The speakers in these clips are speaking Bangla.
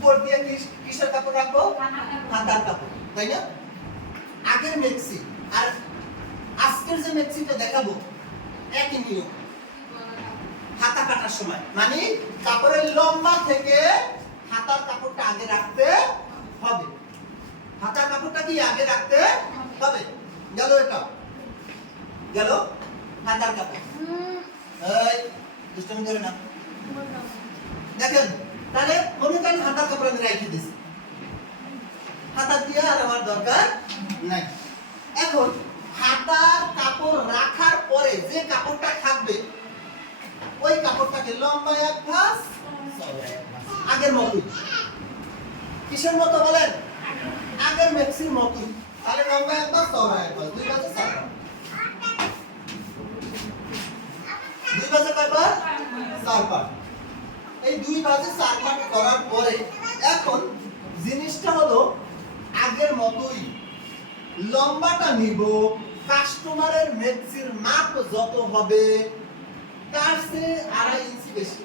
উপর দিয়ে কিস- কিসের কাপড় রাখব? হাতার কাপড়। তাই না? আগের মেক্সি। আর আজকের যে মেক্সিটা দেখাবো একই নিয়ম। হাতা কাটার সময়। মানে কাপড়ের লম্বা থেকে হাতার কাপড়টা আগে রাখতে হবে। হাতার কাপড়টা কি আগে রাখতে হবে? গেল এটা। গেল? হাতার কাপড়। এই দুষ্টমি করে না। দেখেন তাহলে মনে করেন হাতার কাপড় আমি রেখে দিছি। হাতা দিয়ে আর আমার দরকার নাই। এখন হাতার কাপড় রাখার পরে যে কাপড়টা থাকবে, ওই কাপড়টাকে লম্বা এক ভাঁজ। আগের মতোই। কিসের মতো বলেন? আগের মেক্সির মতোই। তাহলে লম্বা এক ভাঁজ, চওড়া এক ভাঁজ। দুই ভাঁজে চার দুই ভাঁজে। কয় ভাঁজ চার ভাঁজ এই দুই ভাঁজে চার ভাগ করার পরে এখন জিনিসটা হলো আগের মতোই লম্বাটা নিব কাস্টমারের মেক্সির মাপ যত হবে, তার চেয়ে আড়াই ইঞ্চি বেশি।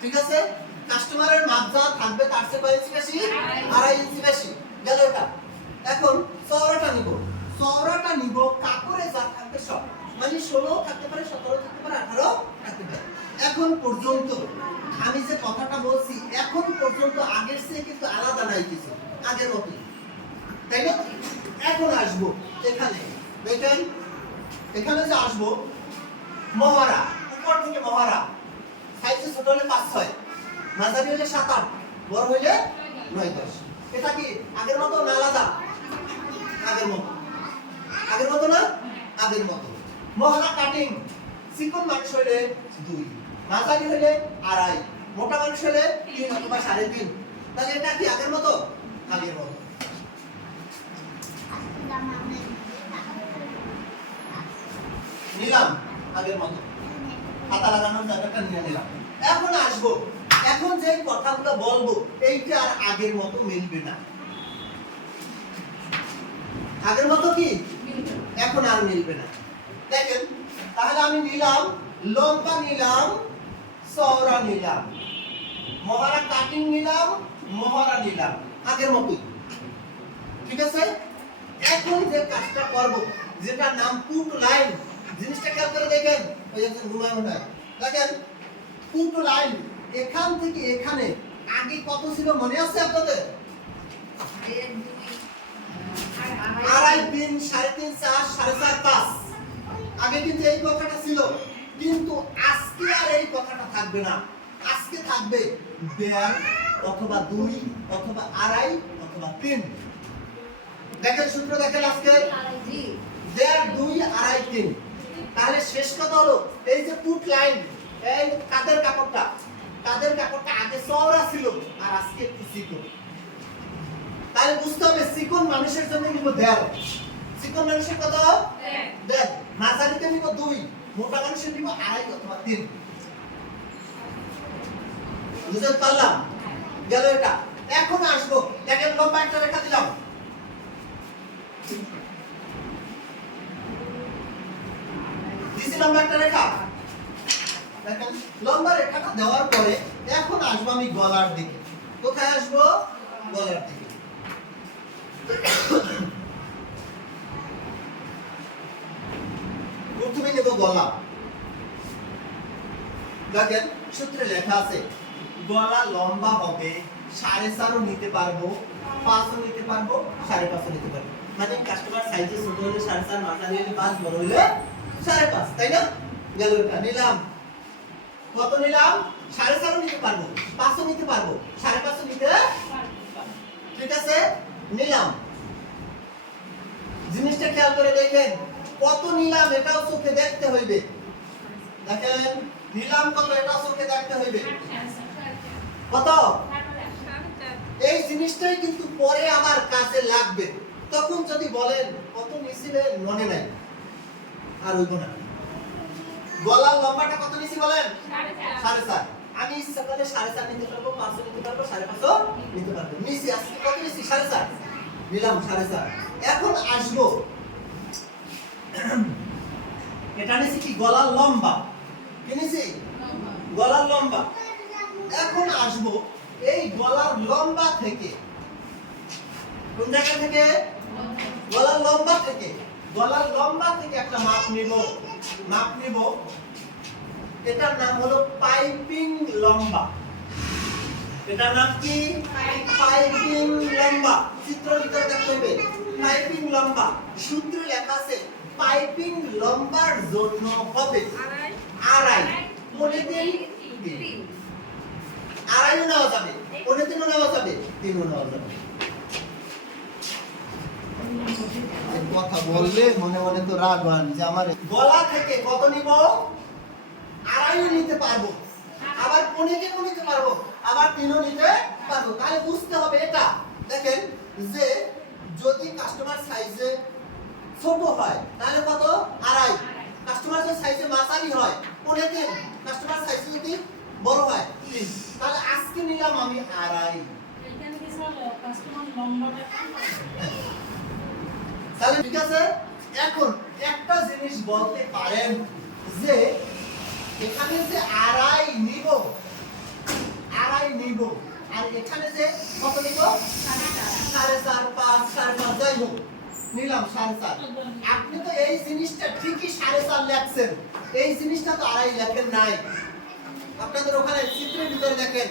ঠিক আছে? কাস্টমারের মাপ যা থাকবে, তার চেয়ে কয় ইঞ্চি বেশি? আড়াই ইঞ্চি বেশি। গেল এটা। এখন চওড়াটা নিব। চওড়াটা নিব, কাপড়ে যা থাকবে সব। মানে ষোলো থাকতে পারে, সতেরো থাকতে পারে, আঠারো থাকতে পারে। এখন পর্যন্ত আমি যে কথাটা বলছি এখন পর্যন্ত আগের চেয়ে কিন্তু আলাদা নাই কিছু। আগের মতোই। তাই না? এখন আসব এখানে। দেখেন, এখানে যে আসব মহারা উপর থেকে মহারা সাইজে ছোট হলে পাঁচ, ছয়। মাঝারি হলে সাত, আট। বড় হইলে নয়, দশ। এটা কি আগের মতো না আলাদা? আগের মতো। আগের মতো না? আগের মতো। মহারা কাটিং চিকন মানুষ হইলে দুই। মাঝারি হইলে আড়াই। মোটা মানুষ হলে তিন অথবা সাড়ে তিন। তাহলে এটা কি আগের মতো? আগের মতো। নিলাম আগের মতো। হাতা লাগানোর জায়গাটা নিয়ে নিলাম। এখন আসব। এখন যে কথাগুলো বলব এইটা আর আগের মতো মিলবে না। আগের মতো কি? এখন আর মিলবে না। দেখেন তাহলে আমি নিলাম লম্বা নিলাম চওড়া নিলাম। মহারা কাটিং নিলাম, মহারা নিলাম। আগের মতোই। ঠিক আছে? এখন যে কাজটা করব যেটা নাম পুট লাইন, জিনিসটা খেয়াল করে দেখেন, ওই একজন ঘুমায় হয় দেখেন, পুট লাইন, এখান থেকে এখানে, আগে কত ছিল মনে আছে আপনাদের? আড়াই তিন, সাড়ে তিন, চার, সাড়ে চার, পাঁচ। আগে কিন্তু এই কথাটা ছিল। কিন্তু আজকে আর এই কথাটা থাকবে না। আজকে থাকবে দেড় অথবা দুই অথবা আড়াই অথবা তিন। দেখেন সূত্র দেখেন আজকে। দেড় দুই আড়াই তিন। তাহলে শেষ কথা হলো এই যে পুট লাইন এই কাদের কাপড়টা? কাদের কাপড়টা আগে চওড়া ছিল আর আজকে একটু চিকন। তাহলে বুঝতে হবে চিকন মানুষের জন্য নিব দেড়। চিকন মানুষের কত? দেড়। মাঝারিতে নিব দুই। মোটা মানুষের নিব আড়াই অথবা তিন। বুঝতে পারলাম? গেল এটা। এখন আসব। দেখেন লম্বা একটা রেখা দিলাম। দিছি লম্বা একটা রেখা। দেখেন, লম্বা রেখাটা দেওয়ার পরে এখন আসব আমি গলার দিকে। কোথায় আসব? গলার দিকে। প্রথমে নেব গলা দেখেন, সূত্রে লেখা আছে, গলা লম্বা হবে, সাড়ে চারও নিতে পারব, পাঁচও নিতে পারব, সাড়ে পাঁচও নিতে পারব। মানে কাস্টমার সাইজে ছোট হলে সাড়ে চার মাঝারি হলে পাঁচ, বড় হলে সাড়ে পাঁচ, তাই না? গেল নিলাম। কত নিলাম? সাড়ে চারও নিতে পারব, পাঁচও নিতে পারব, সাড়ে পাঁচও নিতে ঠিক আছে? নিলাম। জিনিসটা খেয়াল করে দেখেন কত নিলাম এটাও চোখে দেখতে হইবে। দেখেন, নিলাম কত, এটাও চোখে দেখতে হইবে। কত? এই জিনিসটাই কিন্তু পরে আমার কাজে লাগবে। তখন যদি বলেন, কত নিছিলেন মনে নাই। আর হইব না। গলার লম্বাটা কত নিছি বলেন? সাড়ে চার। আমি ইচ্ছা করলে সাড়ে চার নিতে পারব পাঁচশো নিতে পারব, সাড়ে পাঁচশো নিতে পারব। নিছি, আজকে কত নিছি? সাড়ে চার। নিলাম সাড়ে চার। এখন আসব। এটা নিছি কি? গলার লম্বা। কি নিছি গলার লম্বা। এখন আসব এই গলার লম্বা থেকে। কোন জায়গা থেকে? গলার লম্বা থেকে। গলার লম্বা থেকে একটা মাপ নিব। মাপ নিব। এটার নাম হলো পাইপিং লম্বা। এটার নাম কি? পাইপিং লম্বা। চিত্র ভিতরে দেখতে পাইপিং লম্বা। সূত্রে লেখা আছে পাইপিং লম্বার জন্য হবে। আড়াই। পনে তিন। আড়াইও নেওয়া যাবে। পনে তিনও নেওয়া যাবে। তিনও নেওয়া যাবে। কথা বললে মনে মনে তো রাগ হয় যে আমার গলা থেকে কত নিব? আড়াইও নিতে পারব। আবার পনে তিনও নিতে পারব? আবার তিনও নিতে পারব। তাহলে বুঝতে হবে এটা। দেখেন যে যদি কাস্টমার সাইজে ছোট হয় তাহলে কত? আড়াই। কাস্টমার যদি সাইজে মাঝারি হয় পনে তিন কাস্টমার সাইজে যদি বড় হয় তিন। তাহলে আজকে নিলাম আমি আড়াই। তাহলে ঠিক আছে? এখন একটা জিনিস বলতে পারেন যে এখানে যে আড়াই নিব আড়াই নিব আর এখানে যে কত নিব? সাড়ে চার পাঁচ সাড়ে পাঁচ যাই হোক। নিলাম সাড়ে চার। আপনি তো এই জিনিসটা ঠিকই সাড়ে চার লেখছেন। এই জিনিসটা তো আড়াই লেখেন নাই। আপনাদের ওখানে চিত্রের ভিতরে দেখেন।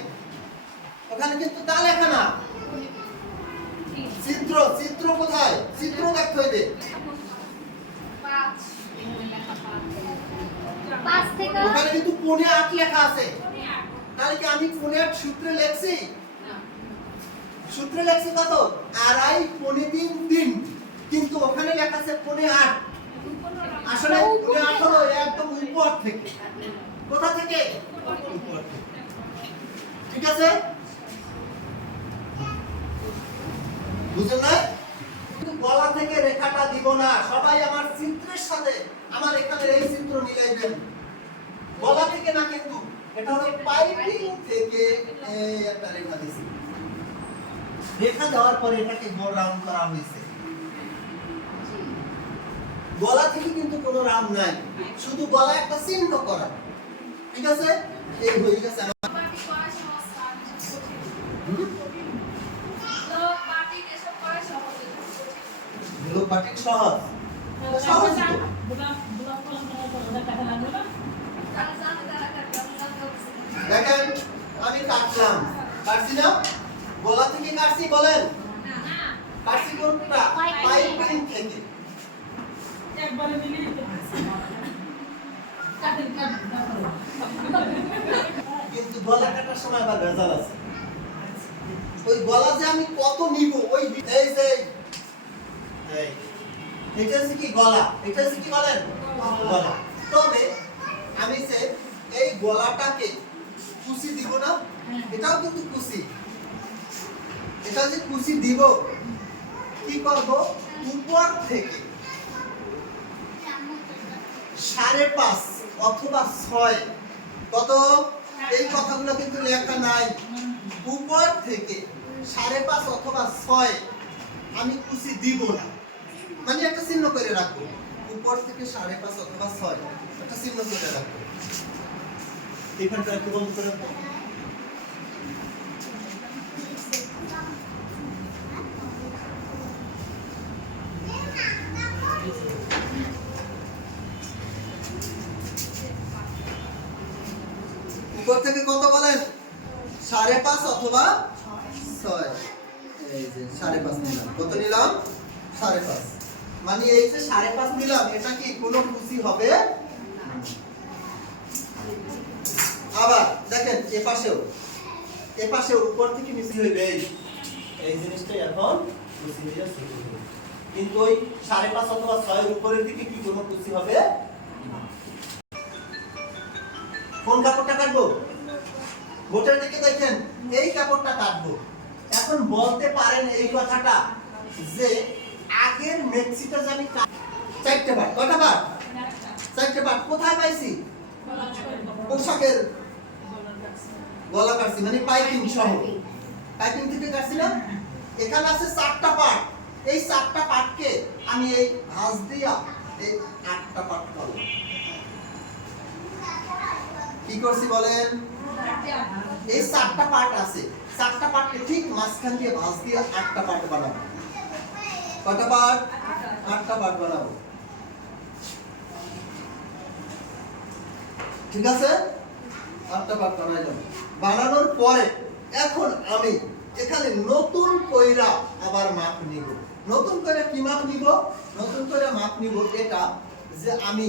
ওখানে কিন্তু তা লেখা না। চিত্র চিত্র কোথায়? চিত্র দেখতে হইবে। ওখানে কিন্তু পনে আট লেখা আছে। তাহলে কি আমি পনে আট সূত্রে লেখছি? সূত্রে লেখছি কত? আড়াই পনে তিন তিন। কিন্তু ওখানে লেখা আছে পনে আট। আসলে পনে আট হলো একদম উপর থেকে। কোথা থেকে? উপর থেকে। ঠিক আছে? বুঝলেন না? গলা থেকে রেখাটা দিব না। সবাই আমার চিত্রের সাথে আমার এখানে এই চিত্র মিলাইবেন। গলা থেকে না কিন্তু। এটা হলো পাইপিং থেকে একটা রেখা রেখা দেওয়ার পরে এটাকে গোল রাউন্ড করা হয়েছে। গলা থেকে কিন্তু কোনো রাউন্ড নাই। শুধু গলা একটা চিহ্ন করা। ঠিক আছে? এই হয়ে গেছে দেখেন, আমি কাটলাম। কাটছি গলা থেকে কাটছি বলেন? কাটছি কোনটা? পাইপিং থেকে। কিন্তু গলা কাটার সময় আবার ভেজাল আছে। ওই গলা যে আমি কত নিব, ওই এই যে এটা হচ্ছে কি গলা? এটা হচ্ছে কি বলেন গলা। তবে আমি যে এই গলাটাকে কুচি দিব না, এটাও কিন্তু কুচি। এটা যে কুচি দিব, কি করব? উপর থেকে সাড়ে পাঁচ অথবা ছয়। কত? এই কথাগুলো কিন্তু লেখা নাই। উপর থেকে সাড়ে পাঁচ অথবা ছয় আমি কুচি দিব না। মানে একটা চিহ্ন করে রাখব। উপর থেকে সাড়ে পাঁচ অথবা ছয়। একটা চিহ্ন করে রাখব। এখানটা একটু বন্ধ করে রাখব। উপর থেকে কত বলেন? সাড়ে পাঁচ অথবা ছয়। এই যে সাড়ে পাঁচ নিলাম। কত নিলাম? সাড়ে পাঁচ। মানে এই যে সাড়ে পাঁচ নিলাম, এটা কি কোনো খুশি হবে? আবার দেখেন, এ পাশেও। এ পাশেও উপর থেকে মিশি হইবে। এই জিনিসটাই এখন খুশি শুরু কিন্তু ওই সাড়ে পাঁচ অথবা ছয়ের উপরের দিকে কি কোনো খুশি হবে? কোন কাপড়টা কাটবো? বোটের দিকে দেখেন, এই কাপড়টা কাটবো। এখন বলতে পারেন এই কথাটা যে আগের মেক্সিটা জানি চারটে পাট, কয়টা পাট? চারটে পাট। কোথায় পাইছি? পোশাকের গলা কাটছি মানে পাইপিং সহ। পাইপিং থেকে কাটছি না? এখানে আছে চারটা পাট। এই চারটা পাটকে আমি এই ভাঁজ দিয়া এই আটটা পাট করলাম কি করছি বলেন? এই চারটা পার্ট আছে। চারটা পার্টকে ঠিক মাঝখান দিয়ে ভাঁজ দিয়ে আটটা পার্ট বানাবো। কটা পার্ট আটটা পার্ট বানাবো। ঠিক আছে? আটটা পার্ট বানাইলাম বানানোর পরে এখন আমি এখানে নতুন কইরা আবার মাপ নিব। নতুন করে কি মাপ নিব? নতুন করে মাপ নিব এটা যে আমি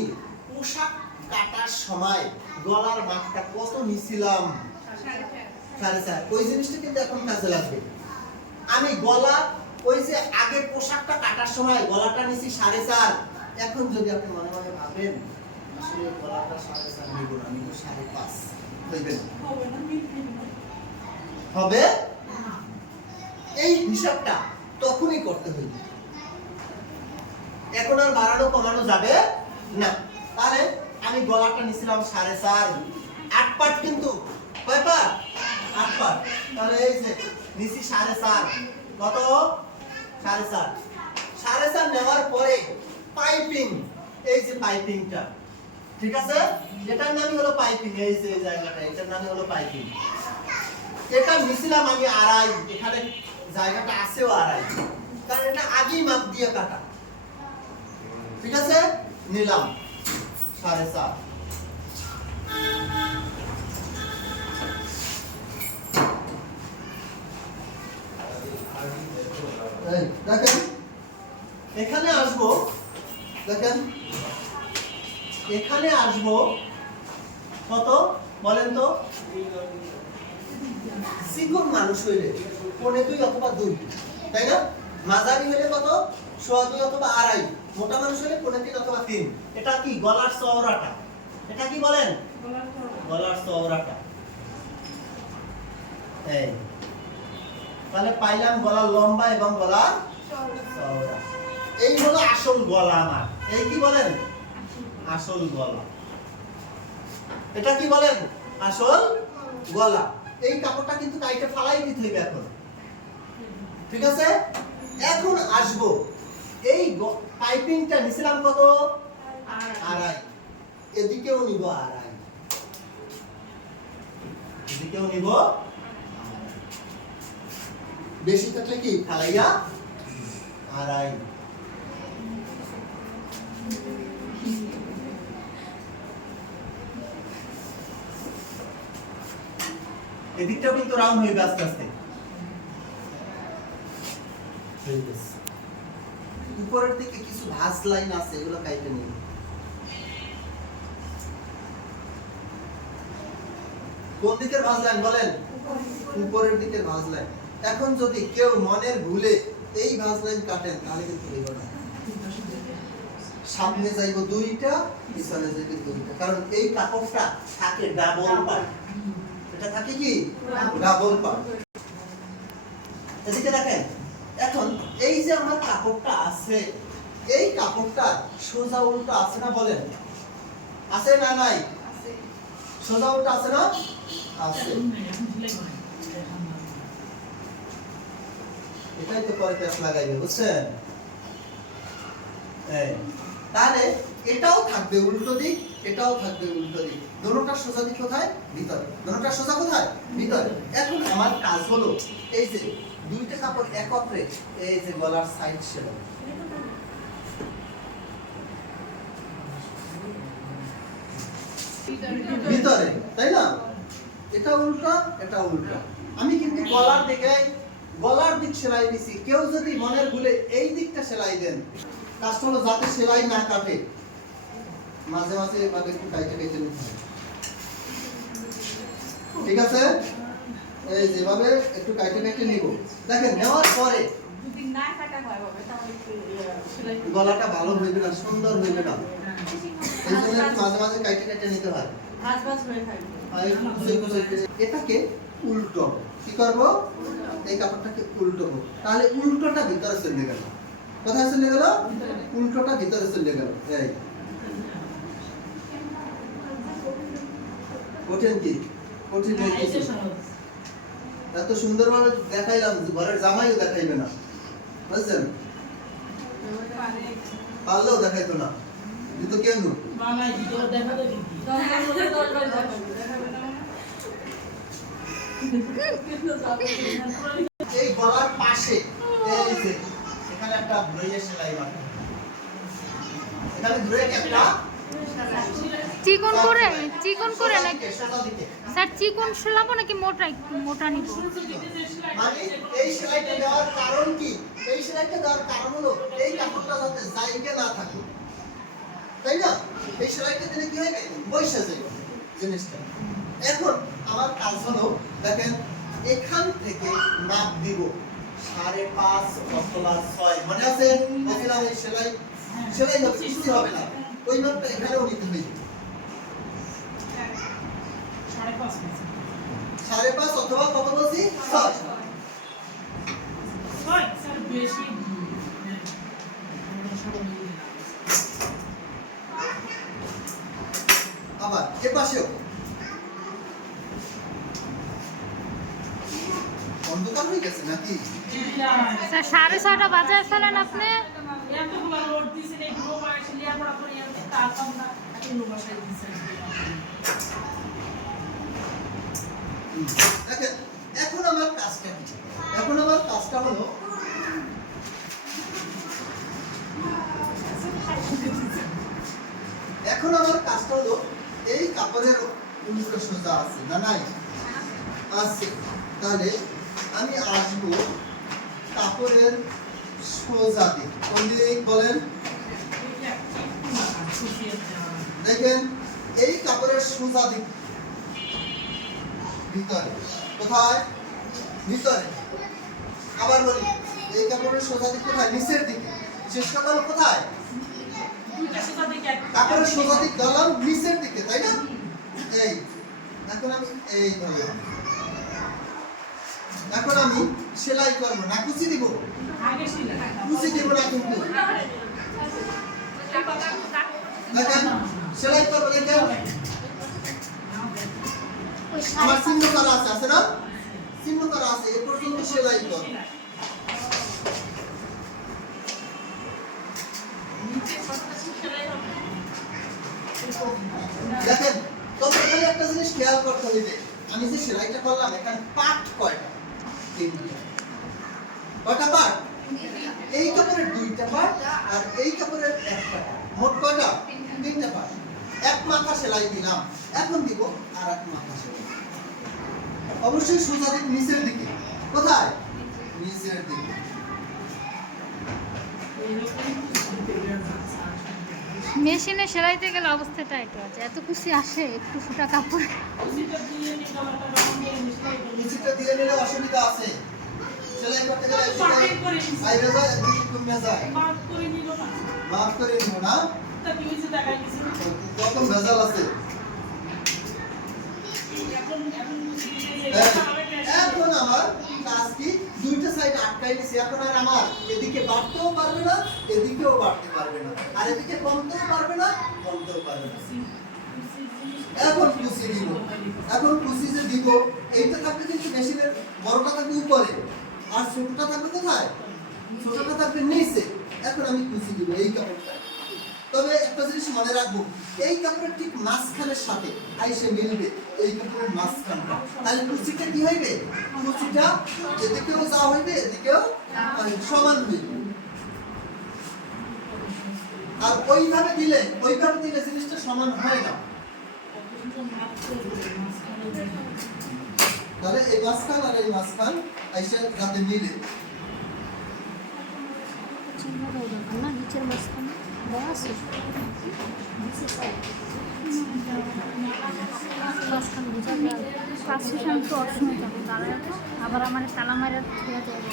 পোশাক কাটার সময় গলার মাপটা কত নিছিলাম। সাড়ে চার ওই জিনিসটা কিন্তু এখন কাজে লাগবে। আমি গলা, ওই যে আগে পোশাকটা কাটার সময় গলাটা নিছি সাড়ে চার এখন যদি আপনি মনে মনে ভাবেন, আসলে গলাটা সাড়ে চার নিব না, নিব সাড়ে পাঁচ। হবে? এই হিসাবটা তখনই করতে হইবে এখন আর বাড়ানো কমানো যাবে না। তাহলে আমি গলাটা নিছিলাম সাড়ে চার। আট পাট কিন্তু। কয় পাট? আট পাট। তাহলে এই যে, নিছি সাড়ে চার। কত? সাড়ে চার। সাড়ে চার নেওয়ার পরে পাইপিং এই যে পাইপিংটা ঠিক আছে? এটার নামই হলো পাইপিং এই যে, এই জায়গাটা, এটার নামই হলো পাইপিং এটা নিছিলাম আমি আড়াই। এখানে জায়গাটা আছেও আড়াই। কারণ এটা আগেই মাপ দিয়ে কাটা। ঠিক আছে? নিলাম। সাড়ে এই, দেখেন। এখানে আসব। দেখেন। এখানে আসব। কত? বলেন তো। চিকন মানুষ হইলে পনে দুই অথবা দুই। তাই না? মাঝারি হইলে কত? সোয়া দুই অথবা আড়াই। মোটা মানুষ হইলে পনে তিন অথবা তিন। এটা কি? গলার চওড়াটা। এটা কি বলেন? গলার চওড়াটা। এই। তাহলে পাইলাম গলার লম্বা এবং গলার চওড়া। এই হলো আসল গলা আমার। এই কি বলেন? আসল গলা। এটা কি বলেন? আসল গলা। এই কাপড়টা কিন্তু কাইটে ফালাই দিতে হইবে এখন। ঠিক আছে? এখন আসব। এই পাইপিংটা নিছিলাম কত? আড়াই। এদিকেও নিব আড়াই। এদিকেও নিব বেশি থাকলে কি ফালাইয়া আড়াই। এদিকটাও কিন্তু রাউন্ড হইবে আস্তে আস্তে। হয়ে গেছে। উপরের দিকে কিছু ভাঁজ লাইন আছে এগুলো কাইটে নিব কোন দিকের ভাঁজ লাইন বলেন? উপরের দিকের ভাঁজ লাইন। এখন যদি কেউ মনের ভুলে এই ভাঁজ লাইন কাটেন তাহলে কিন্তু হইব না। সামনে যাইব দুইটা পিছনে যাইব দুইটা। কারণ এই কাপড়টা থাকে ডাবল পার্ট এটা থাকে কি? ডাবল পার্ট এদিকে দেখেন। এখন এই যে আমার কাপড়টা আছে এই কাপড়টা সোজা উল্টো আছে না বলেন? আছে না নাই? সোজা উল্টো আছে না? আছে। এটাই তো পরে প্যাচ লাগাইবে বুঝছেন? তাহলে এটাও থাকবে উল্টো দিক এটাও থাকবে উল্টো দিক। দোনোটা সোজা দিক কোথায়? ভিতরে। দোনোটা সোজা কোথায়? ভিতরে। এখন আমার কাজ হলো এই যে দুইটা কাপড় একত্রে এই যে গলার সাইড সেলাই ভিতরে, তাই না? এটা উল্টা এটা উল্টা। আমি কিন্তু গলার দিকে, গলার দিক সেলাই দিছি কেউ যদি মনের ভুলে এই দিকটা সেলাই দেন হলো যাতে সেলাই না কাটে। মাঝে মাঝে একটু কাইটে কাইটে নিতে ঠিক আছে? এই যেভাবে একটু কাইটে কাইটে নিব। দেখেন নেওয়ার পরে গলাটা ভালো হইবে না সুন্দর হইবে না। এই জন্য মাঝে মাঝে কাইটে কাইটে নিতে হয়। এটাকে উল্টো। কি করব? এই কাপড়টাকে উল্টো তাহলে উল্টোটা ভিতরে চলে গেল। কোথায় চলে গেল? উল্টোটা ভিতরে চলে গেল। এই। কঠিন কি? কঠিন। এত সুন্দরভাবে দেখাইলাম ঘরের জামাইও দেখাইবে না। বুঝছেন? পারলেও দেখাইতো না। কিন্তু কেন এই গলার পাশে এখানে একটা সেলাই এখানে একটা চিকন করে চিকন করে নাকি? স্যার, চিকন শোলাবো নাকি মোটা মোটা নিব? মানে আমার কাজ হলো, দেখেন, এখান থেকে মাপ দিব সাড়ে পাঁচ অথবা ছয়, মনে আছে? সেলাই সেলাই হবে না, ওই মাপটা এখানেও নিতে হবে। সাড়ে পাঁচ অথবা কত বলছি? ছয়। আবার এ পাশেও। অন্ধকার হয়ে গেছে নাকি? স্যার সাড়ে ছয়টা বাজায় ফেলেন আপনি? হুম। এখন আমার কাজটা কি? এখন আমার কাজটা হলো, এখন আমার কাজটা হলো, এই কাপড়ের উল্টো সোজা আছে না নাই? আছে। তাহলে আমি আসব কাপড়ের সোজা দিক। কোন দিক বলেন? দেখেন, এই কাপড়ের সোজা দিক। ভিতরে। কোথায়? ভিতরে। আবার বলি এই কাপড়ের সোজা দিক কোথায়? নিচের দিকে। শেষ কথা হলো কোথায় কাপড়ের সোজা দিক ধরলাম নিচের দিকে তাই না? এই। এখন আমি এই ধরলাম। এখন আমি সেলাই করব। না কুচি দিব? কুচি দিব না কিন্তু। দেখেন সেলাই করব দেখেন। আমার চিহ্ন করা আছে আছে না? চিহ্ন করা আছে, এ পর্যন্ত সেলাই কর। দেখেন, তবে এখানে একটা জিনিস খেয়াল করতে হইবে আমি যে সেলাইটা করলাম, এখানে পার্ট কয়টা? কয়টা পার্ট এই কাপড়ের দুইটা পার্ট আর এই কাপড়ের একটা মোট কয়টা? তিনটা পার্ট এক মাথা সেলাই দিলাম। এখন দিব আর এক মাথা সেলাই। অবশ্যই সোজা দিক নিচের দিকে। কোথায়? নিচের দিকে। মেশিনে সেলাইতে গেলে অবস্থাটা এটা আছে। এত খুশি আসে একটু ফুটা কাপড়। দিয়ে নিলে অসুবিধা আছে। সেলাই করতে গেলে পাটের করে নিছি। বাইরে যায় একদিকে কমে যায় মাফ করে না। কত ভেজাল আছে হ্যাঁ, এখন আমার কাজ কি? দুইটা সাইড আটকাই নিছি এখন আর আমার এদিকে বাড়তেও পারবে না, এদিকেও বাড়তে পারবে না। আর এদিকে কমতেও পারবে না, কমতেও পারবে না। এখন কুচি দিব। এখন কুচি যে দিব। এইটা থাকবে কিন্তু মেশিনের বড়টা থাকবে উপরে। আর ছোটটা থাকবে কোথায়? ছোটটা থাকবে নিচে। এখন আমি কুচি দিব। এই কাপড়টা। তবে একটা জিনিস মনে রাখব, এই কাপড়ের ঠিক মাঝখানের সাথে আইসে মিলবে এই কাপড়ের মাঝখানটা। তাহলে কুচিটা কি হইবে? কুচিটা এদিকেও যা হইবে, এদিকেও সমান হইবে। আর ওইভাবে দিলে ওইভাবে দিলে জিনিসটা সমান হয় না। তাহলে এই মাঝখান আর এই মাঝখান আইসে যাতে মিলে। নিচের মাঝখানে? পাঁচশো তো অসময় যাব আবার আমার তালা মারা যাবে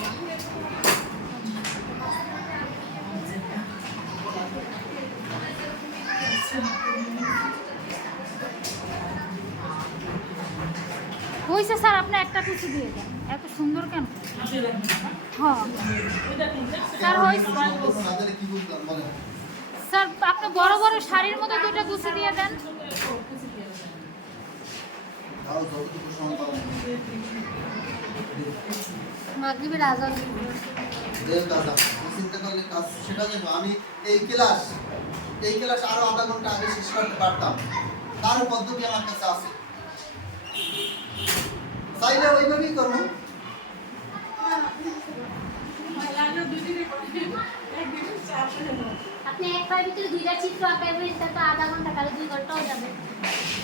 হয়েছে স্যার আপনি একটা কুচি দিয়ে দেন এত সুন্দর কেন? হ্যাঁ স্যার হয়েছে তাহলে কি বুঝলাম বলেন স্যার, আপনি বড় বড় শাড়ির মতো দুইটা কুচি দিয়ে দেন। চিন্তা সেটা যাব আমি এই ক্লাস এই ক্লাস আরও আধা ঘণ্টা আগে শেষ করতে পারতাম। তার পদ্ধতি আমার কাছে আছে। চাইলে ওইভাবেই করব আপনি এক পায়ের ভিতরে দুইটা চিত্র আঁকাবেন তা তো আধা ঘণ্টা কালে দুই ঘন্টাও যাবে।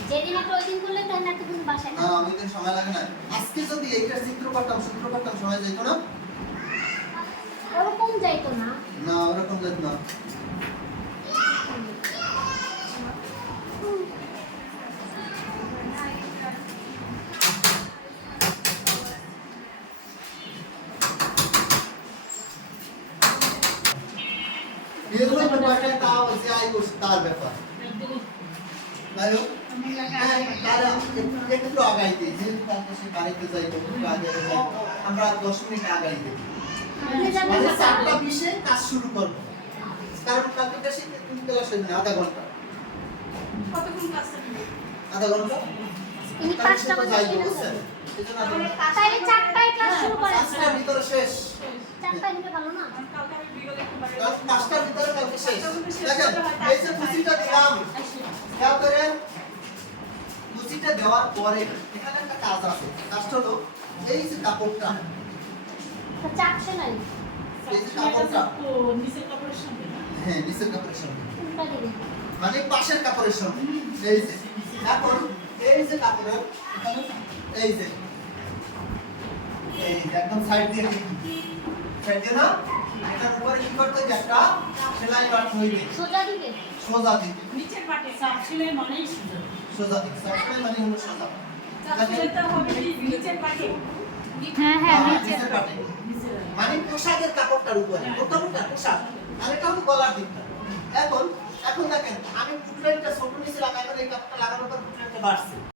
যেদিন একটা ওই দিন করলে তখন একটা দিন বাসায় না আমি দিন সময় লাগে না। আজকে যদি এইটা চিত্র করতাম চিত্র করতাম সময় যেত না? ওরকম যাইতো না। না ওরকম যেত না। এরকম ব্যাপারটা তাও যে আই করছে তার ব্যাপার। তাই হোক হ্যাঁ, তারা একটু- একটু আগাইতে যেহেতু সে বাড়িতে যাইতো আমরা দশ মিনিট আগাইতে আপনি মানে চারটা বিশে কাজ শুরু করব। কারণ কালকে বেশি তিন ক্লাস হয়ে আধা ঘণ্টা। আধা ঘণ্টা? পাঁচটা বাজে বুঝছেন? চারটায় ক্লাস শুরু করেন। পাঁচটার ভিতরে শেষ। চারটায় নিলে ভালো না? কাল পাঁচটার ভিতরে কালকে শেষ। দেখেন এই যে পুঁজিটা দিলাম খেয়াল করেন পুঁজিটা দেওয়ার পরে এখানে একটা কাজ আছে। কাজটা হলো এই যে কাপড়টা তো চাপছে এই যে কাপড়টা হ্যাঁ নিচের কাপড়ের সঙ্গে। মানে পাশের কাপড়ের সঙ্গে। এই যে এখন এই যে কাপড়ের এখানে এই যে এই একদম সাইড দিয়ে সাইড দিয়ে না? এটার উপরে কি করতে হবে? একটা সেলাই বাট হইবে। সোজা দিবে সোজা দিকে। নিচের পাটে চাপ ছিলে মানেই সুযোগ সোজা দিকে। সেলাই মানে হলো সোজা। চাপ তো হবে নিচের পাটে। হ্যাঁ হ্যাঁ হ্যাঁ, নিচের পাটে। মানে পোশাকের কাপড়টার উপরে। মোটামুটি পোশাক। আর এটা হলো গলার দিকটা। এখন এখন দেখেন আমি পুটলাইনটা ছোট নিচে লাগাই করে এই কাপড়টা লাগানোর পর পুটলাইনটা বাড়ছে।